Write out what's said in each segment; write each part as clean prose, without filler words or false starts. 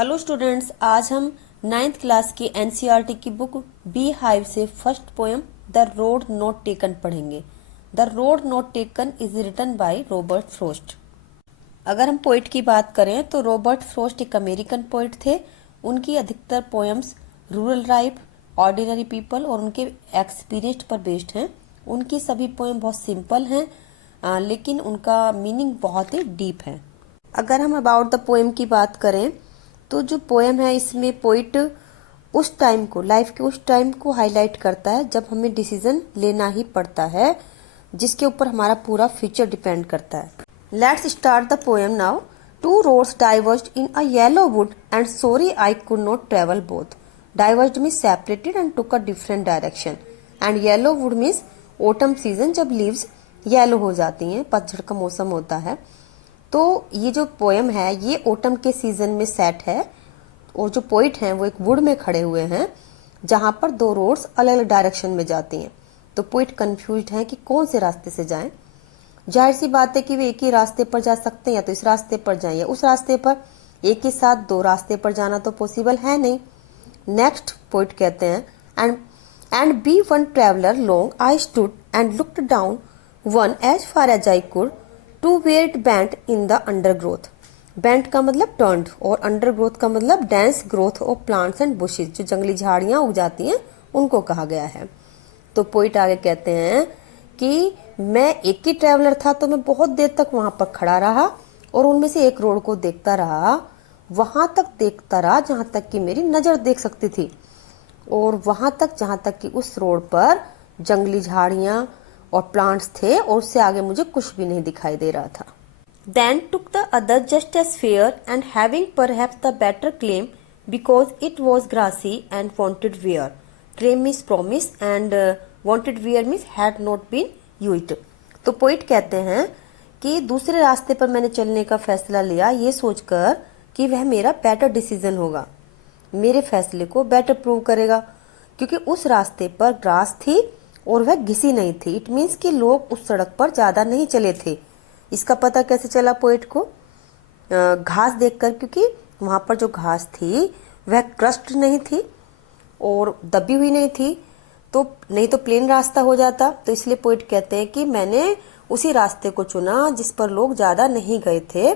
Hello students, आज हम 9th class की एनसीईआरटी की बुक बी हाइव से first poem the road not taken पढ़ेंगे। The road not taken is written by Robert Frost. अगर हम पोइट की बात करें तो रॉबर्ट फ्रॉस्ट एक अमेरिकन पोइट थे। उनकी अधिकतर poems rural life, ordinary people और उनके एक्सपीरियंस पर बेस्ड हैं। उनकी सभी पोएम बहुत सिंपल हैं, लेकिन उनका मीनिंग बहुत ही डीप है। अगर हम अबाउट द पोएम की बात करें तो जो पोएम है इसमें पोइट उस टाइम को, लाइफ के उस टाइम को हाईलाइट करता है जब हमें डिसीजन लेना ही पड़ता है, जिसके ऊपर हमारा पूरा फ्यूचर डिपेंड करता है। Let's start the poem now. Two roads diverged in a yellow wood and sorry I could not travel both. Diverged means separated and took a different direction, and yellow wood means autumn season, जब leaves yellow हो जाती हैं, पतझड़ का मौसम होता है। तो ये जो पोएम है ये ऑटम के सीजन में सेट है, और जो पोइट हैं वो एक वुड में खड़े हुए हैं जहां पर दो रोड्स अलग अलग डायरेक्शन में जाती हैं। तो पोइट कंफ्यूज्ड है कि कौन से रास्ते से जाएं। जाहिर सी बात है कि वे एक ही रास्ते पर जा सकते हैं, या तो इस रास्ते पर जाएं या उस रास्ते पर। एक ही साथ दो रास्ते पर जाना तो पॉसिबल है नहीं। नेक्स्ट पोइट कहते हैं, and be one traveller long I stood and looked down one as far as I could to where it bent in the undergrowth. Bent का मतलब टर्न्ड, और अंडरग्रोथ का मतलब dense growth of plants and bushes, जो जंगली झाड़ियां उग जाती हैं उनको कहा गया है। तो पोइट आगे कहते हैं कि मैं एक ही ट्रेवलर था, तो मैं बहुत देर तक वहां पर खड़ा रहा और उनमें से एक रोड को देखता रहा, वहां तक देखता रहा जहां तक कि मेरी नजर देख सकती थी, और वहां तक जहां तक कि उस रोड पर जंगली झाड़ियां और प्लांट्स थे, और उससे आगे मुझे कुछ भी नहीं दिखाई दे रहा था। Then took the other just as fair and having perhaps the better claim because it was grassy and wanted wear. Claim means promise and wanted wear means had not been used. तो poet कहते हैं कि दूसरे रास्ते पर मैंने चलने का फैसला लिया ये सोचकर कि वह मेरा बेटर डिसीजन होगा, मेरे फैसले को बेटर प्रूव करेगा, क्योंकि उस रास्ते पर ग्रास थी और वह घिसी नहीं थी। इट मीन्स कि लोग उस सड़क पर ज्यादा नहीं चले थे। इसका पता कैसे चला पोइट को? घास देखकर, क्योंकि वहां पर जो घास थी वह क्रस्ट नहीं थी और दबी हुई नहीं थी, तो नहीं तो प्लेन रास्ता हो जाता। तो इसलिए पोइट कहते हैं कि मैंने उसी रास्ते को चुना जिस पर लोग ज्यादा नहीं गए थे,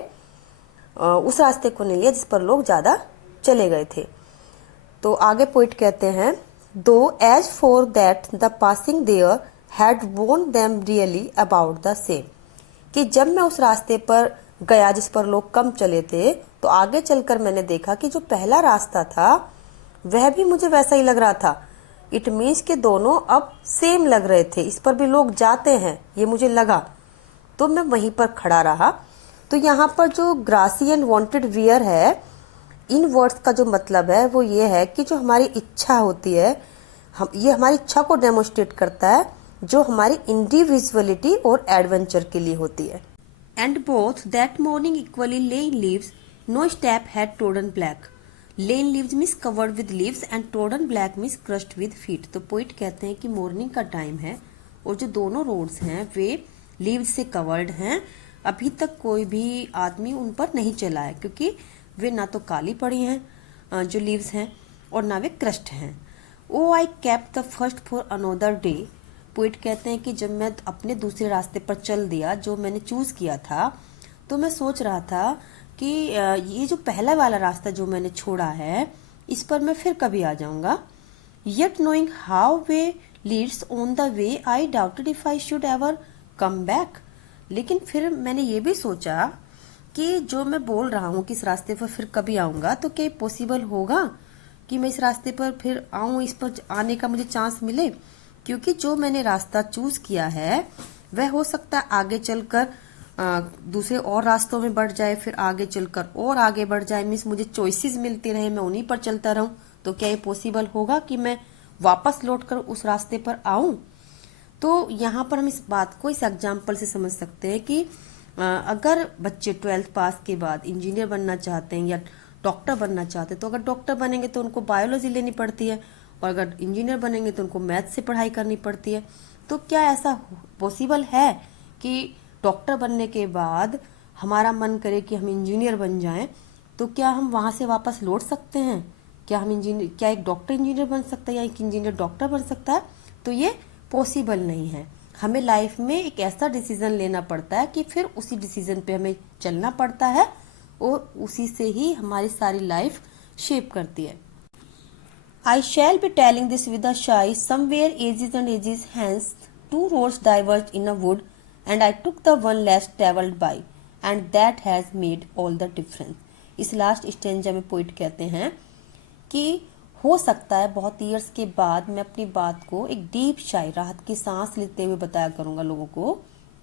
उस रास्ते को नहीं लिया जिस पर लोग ज्यादा चले गए थे। तो आगे पोइट कहते हैं, though as for that the passing there had worn them really about the same, कि जब मैं उस रास्ते पर गया जिस पर लोग कम चले थे, तो आगे चलकर मैंने देखा कि जो पहला रास्ता था वह भी मुझे वैसा ही लग रहा था। इट मीन्स कि दोनों अब सेम लग रहे थे, इस पर भी लोग जाते हैं ये मुझे लगा, तो मैं वहीं पर खड़ा रहा। तो यहाँ पर जो ग्रासी एंड वांटेड वियर है, इन वर्ड्स का जो मतलब है वो ये है कि जो हमारी इच्छा होती है, ये हमारी इच्छा को डेमोन्स्ट्रेट करता है जो हमारी इंडिविजुअलिटी और एडवेंचर के लिए होती है। And both that morning equally lay in leaves, no step had trodden black. Lay in leaves means covered with leaves and trodden black means crushed with feet. तो पोइट कहते हैं कि मॉर्निंग का टाइम है और जो दोनों रोड्स हैं वे लीव्स से कवर्ड हैं। अभी तक कोई भी आदमी उन पर नहीं चला है, क्योंकि वे ना तो काली पड़ी हैं जो लीव्स हैं, और ना वे क्रश्ड हैं। Oh I kept the first for another day. Poet कहते हैं कि जब मैं अपने दूसरे रास्ते पर चल दिया जो मैंने चूज किया था, तो मैं सोच रहा था कि ये जो पहला वाला रास्ता जो मैंने छोड़ा है इस पर मैं फिर कभी आ जाऊंगा। Yet knowing how way Leeds on the way I doubted if I should ever come back. लेकिन फिर मैंने ये भी सोचा कि जो मैं बोल रहा हूँ कि इस रास्ते पर फिर कभी आऊंगा, तो क्या पॉसिबल होगा कि मैं इस रास्ते पर फिर आऊं, इस पर आने का मुझे चांस मिले? क्योंकि जो मैंने रास्ता चूज किया है वह हो सकता है आगे चलकर दूसरे और रास्तों में बढ़ जाए, फिर आगे चलकर और आगे बढ़ जाए। मीन्स मुझे चॉइसेस मिलती रहे, मैं उन्हीं पर चलता रहूं। तो क्या ये पॉसिबल होगा कि मैं वापस लौटकर उस रास्ते पर आऊं? तो यहाँ पर हम इस बात को इस एग्जाम्पल से समझ सकते हैं कि अगर बच्चे 12th पास के बाद इंजीनियर बनना चाहते हैं या डॉक्टर बनना चाहते हैं, तो अगर डॉक्टर बनेंगे तो उनको बायोलॉजी लेनी पड़ती है, और अगर इंजीनियर बनेंगे तो उनको मैथ से पढ़ाई करनी पड़ती है। तो क्या ऐसा पॉसिबल है कि डॉक्टर बनने के बाद हमारा मन करे कि हम इंजीनियर बन जाएं, तो क्या हम वहां से वापस लौट सकते हैं? क्या एक डॉक्टर इंजीनियर बन सकता है या एक इंजीनियर डॉक्टर बन सकता है? तो ये पॉसिबल नहीं है। हमें लाइफ में एक ऐसा डिसीजन लेना पड़ता है कि फिर उसी डिसीजन पे हमें चलना पड़ता है और उसी से ही हमारी सारी लाइफ शेप करती है। I shall be telling this with a sigh. Somewhere ages and ages hence, two roads diverged in a wood, and I took the one less travelled by, and that has made all the difference. इस last stanza में poet कहते हैं कि हो सकता है बहुत years के बाद मैं अपनी बात को एक डीप शाई, राहत की सांस लेते हुए बताया करूंगा लोगों को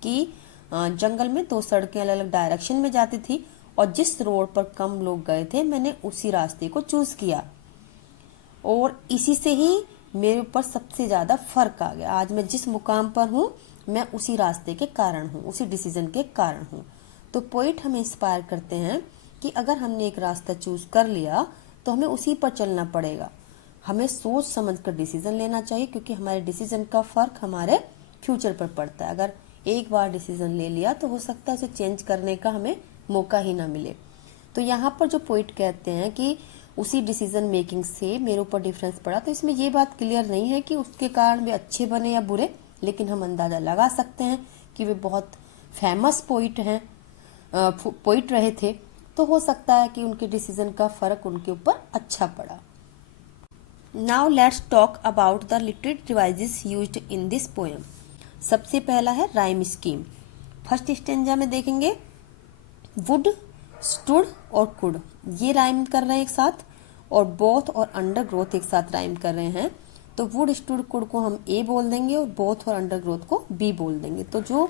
कि जंगल में दो सड़कें अलग अलग डायरेक्शन में जाती थी और जिस रोड पर कम लोग गए थे मैंने उसी रास्ते को चूज किया और इसी से ही मेरे ऊपर सबसे ज्यादा फर्क आ गया। आज मैं जिस मुकाम पर हूँ मैं उसी रास्ते के कारण हूँ, उसी डिसीजन के कारण हूँ। तो पोइट हमें इंस्पायर करते हैं कि अगर हमने एक रास्ता चूज कर लिया तो हमें उसी पर चलना पड़ेगा। हमें सोच समझ कर डिसीजन लेना चाहिए क्योंकि हमारे डिसीजन का फर्क हमारे फ्यूचर पर पड़ता है। अगर एक बार डिसीजन ले लिया तो हो सकता है उसे चेंज करने का हमें मौका ही ना मिले। तो यहाँ पर जो पोइट कहते हैं कि उसी डिसीजन मेकिंग से मेरे ऊपर डिफरेंस पड़ा, तो इसमें ये बात क्लियर नहीं है कि उसके कारण वे अच्छे बने या बुरे, लेकिन हम अंदाजा लगा सकते हैं कि वे बहुत फेमस पोइट रहे थे, तो हो सकता है कि उनके डिसीजन का फर्क उनके ऊपर अच्छा पड़ा। Now let's talk about the literary devices used in this poem. सबसे पहला है राइम स्कीम। फर्स्ट स्टेंजा में देखेंगे वुड, स्टूड और कुड, ये राइम कर रहे हैं एक साथ, और बोथ और अंडर ग्रोथ एक साथ राइम कर रहे हैं। तो वुड, स्टूड, कुड को हम ए बोल देंगे और बोथ और अंडर ग्रोथ को बी बोल देंगे। तो जो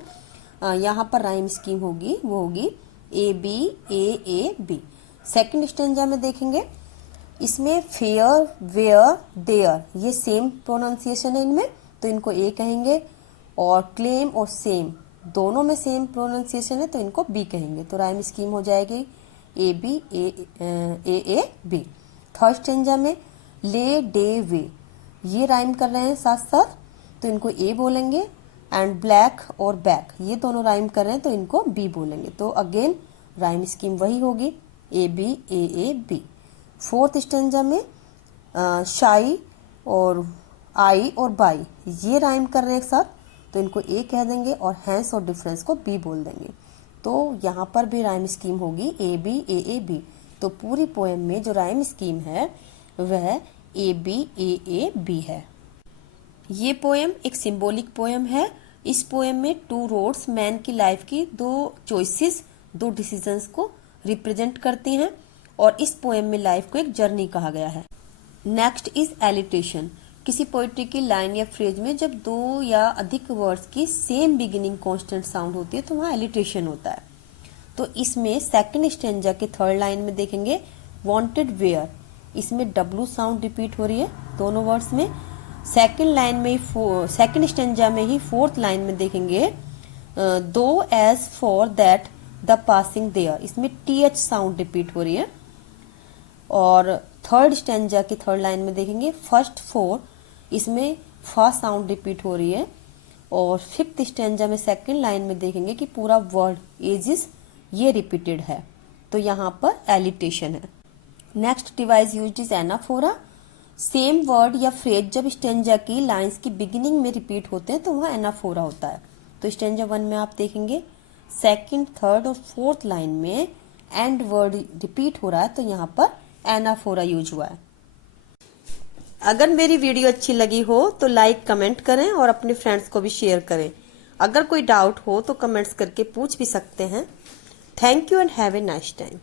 यहाँ पर राइम स्कीम होगी वो होगी A B A B. Second stanza में देखेंगे इसमें फेयर, वेयर, देयर, ये सेम प्रोनाउंसिएशन है इनमें, तो इनको ए कहेंगे, और क्लेम और सेम दोनों में सेम प्रोनाउंसिएशन है तो इनको बी कहेंगे। तो राइम स्कीम हो जाएगी A B A B. Third stanza में ले, डे, वे, ये राइम कर रहे हैं साथ साथ, तो इनको ए बोलेंगे, एंड ब्लैक और बैक ये दोनों राइम कर रहे हैं तो इनको बी बोलेंगे। तो अगेन राइम स्कीम वही होगी A B A B. Fourth stanza में शाई और आई और बाई ये राइम कर रहे हैं एक साथ, तो इनको ए कह देंगे और हैंस और डिफरेंस को बी बोल देंगे। तो यहाँ पर भी राइम स्कीम होगी ए बी ए बी। तो पूरी पोएम में जो राइम स्कीम है वह ए बी ए बी है। ये पोएम एक सिंबॉलिक पोएम है। इस पोएम में टू रोड्स मैन की लाइफ की दो चॉइसेस, दो डिसीजंस को रिप्रेजेंट करती हैं और इस पोएम में लाइफ को एक जर्नी कहा गया है। Next is alliteration. किसी पोइट्री की लाइन या फ्रेज में जब दो या अधिक वर्ड्स की सेम बिगिनिंग कांस्टेंट साउंड होती है तो वहां एलिटेशन होता है। तो इसमें सेकंड स्टेंजा के थर्ड लाइन में देखेंगे वांटेड वेयर, इसमें डब्लू साउंड रिपीट हो रही है दोनों वर्ड्स में। सेकंड स्टेंजा में ही फोर्थ लाइन में देखेंगे though as for that the passing there, इसमें टीएच साउंड रिपीट हो रही है। और थर्ड स्टेंजा की थर्ड लाइन में देखेंगे फर्स्ट फोर, इसमें फा साउंड रिपीट हो रही है। और फिफ्थ स्टेंजा में सेकंड लाइन में देखेंगे कि पूरा वर्ड एजिस ये रिपीटेड है, तो यहाँ पर एलिटेशन है। Next device used is anaphora. Same word या फ्रेज जब स्टेंजा की लाइंस की बिगिनिंग में रिपीट होते हैं तो वहां एनाफोरा होता है। तो स्टेंजा 1 में आप देखेंगे सेकंड, थर्ड और फोर्थ लाइन में एंड वर्ड रिपीट हो रहा है तो यहाँ पर एनाफोरा यूज हुआ है। अगर मेरी वीडियो अच्छी लगी हो तो लाइक, कमेंट करें और अपने फ्रेंड्स को भी शेयर करें। अगर कोई डाउट हो तो कमेंट्स करके पूछ भी सकते हैं। Thank you and have a nice time.